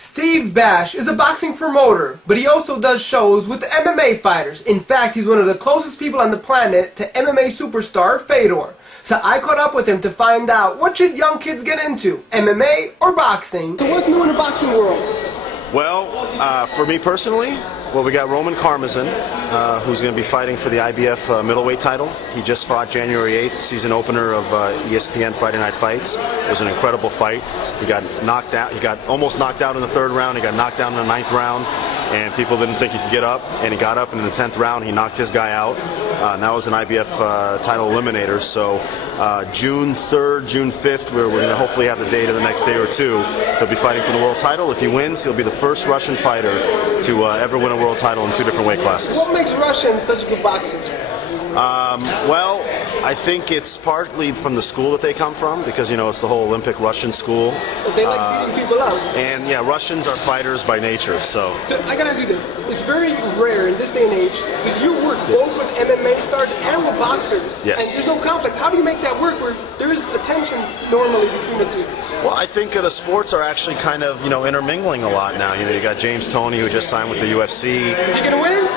Steve Bash is a boxing promoter, but he also does shows with MMA fighters. In fact, he's one of the closest people on the planet to MMA superstar Fedor. So I caught up with him to find out what should young kids get into, MMA or boxing. So what's new in the boxing world? Well, for me personally, we got Roman Karmazin, who's going to be fighting for the IBF middleweight title. He just fought January 8th, season opener of ESPN Friday Night Fights. It was an incredible fight. He got knocked out. He got almost knocked out in the third round. He got knocked down in the ninth round, and people didn't think he could get up. And he got up, and in the 10th round, he knocked his guy out. And that was an IBF title eliminator. So June 3rd, June 5th, we're going to hopefully have the date in the next day or two. He'll be fighting for the world title. If he wins, he'll be the first Russian fighter to ever win a world title in two different weight classes. What makes Russians such good boxers? Well, I think it's partly from the school that they come from, because, you know, it's the whole Olympic Russian school. So they like beating people out. And yeah, Russians are fighters by nature, so I gotta ask you this. It's very rare in this day and age, because you work both with MMA stars and with boxers. Yes. And there's no conflict. How do you make that work where there is a tension normally between the two? Well, I think the sports are actually kind of, you know, intermingling a lot now. You know, you got James Toney, who just signed with the UFC. Is he gonna win?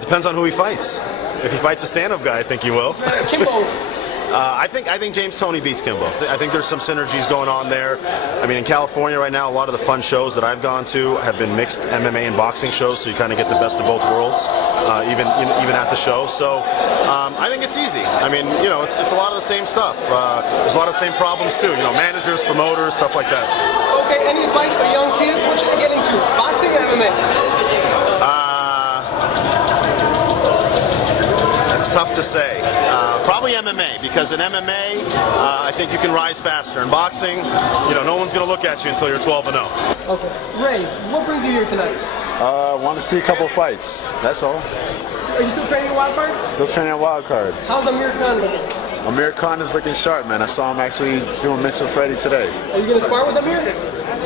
Depends on who he fights. If he fights a stand-up guy, I think he will. Kimbo. I think James Toney beats Kimbo. I think there's some synergies going on there. I mean, in California right now, a lot of the fun shows that I've gone to have been mixed MMA and boxing shows, so you kind of get the best of both worlds, even at the show. So I think it's easy. I mean, you know, it's a lot of the same stuff. There's a lot of the same problems too. You know, managers, promoters, stuff like that. Okay, any advice for young kids? What should they get into? Boxing or MMA? It's tough to say. Probably MMA, because in MMA, I think you can rise faster. In boxing, you know, no one's going to look at you until you're 12 and 0. Okay. Ray, what brings you here tonight? Want to see a couple fights. That's all. Are you still training a wild card? Still training a wild card. How's Amir Khan looking? Amir Khan is looking sharp, man. I saw him actually doing Mitchell Freddy today. Are you going to spar with Amir?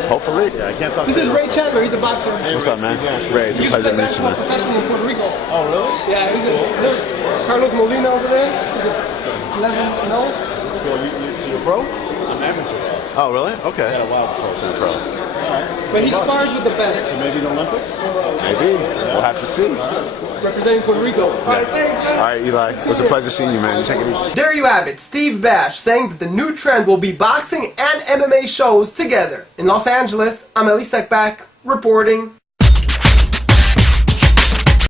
Hopefully. Yeah, I can't talk. This is Ray Chandler. He's a boxer. What's up, man? Ray, it's a pleasure to meet you, man. Professional in Puerto Rico. Oh, really? Yeah, he's cool. Carlos Molina over there. He's 11-0. Let's go. So you're pro? I'm amateur. Oh, really? Okay. I had a while before, so I'm pro. But he spars with the best. So maybe the Olympics? Maybe. We'll have to see. Representing Puerto Rico. All right, thanks, man. All right, Eli. It was a pleasure seeing you, man. Take it easy. There you have it. Steve Bash saying that the new trend will be boxing and MMA shows together. In Los Angeles, I'm Eli Sekbak reporting.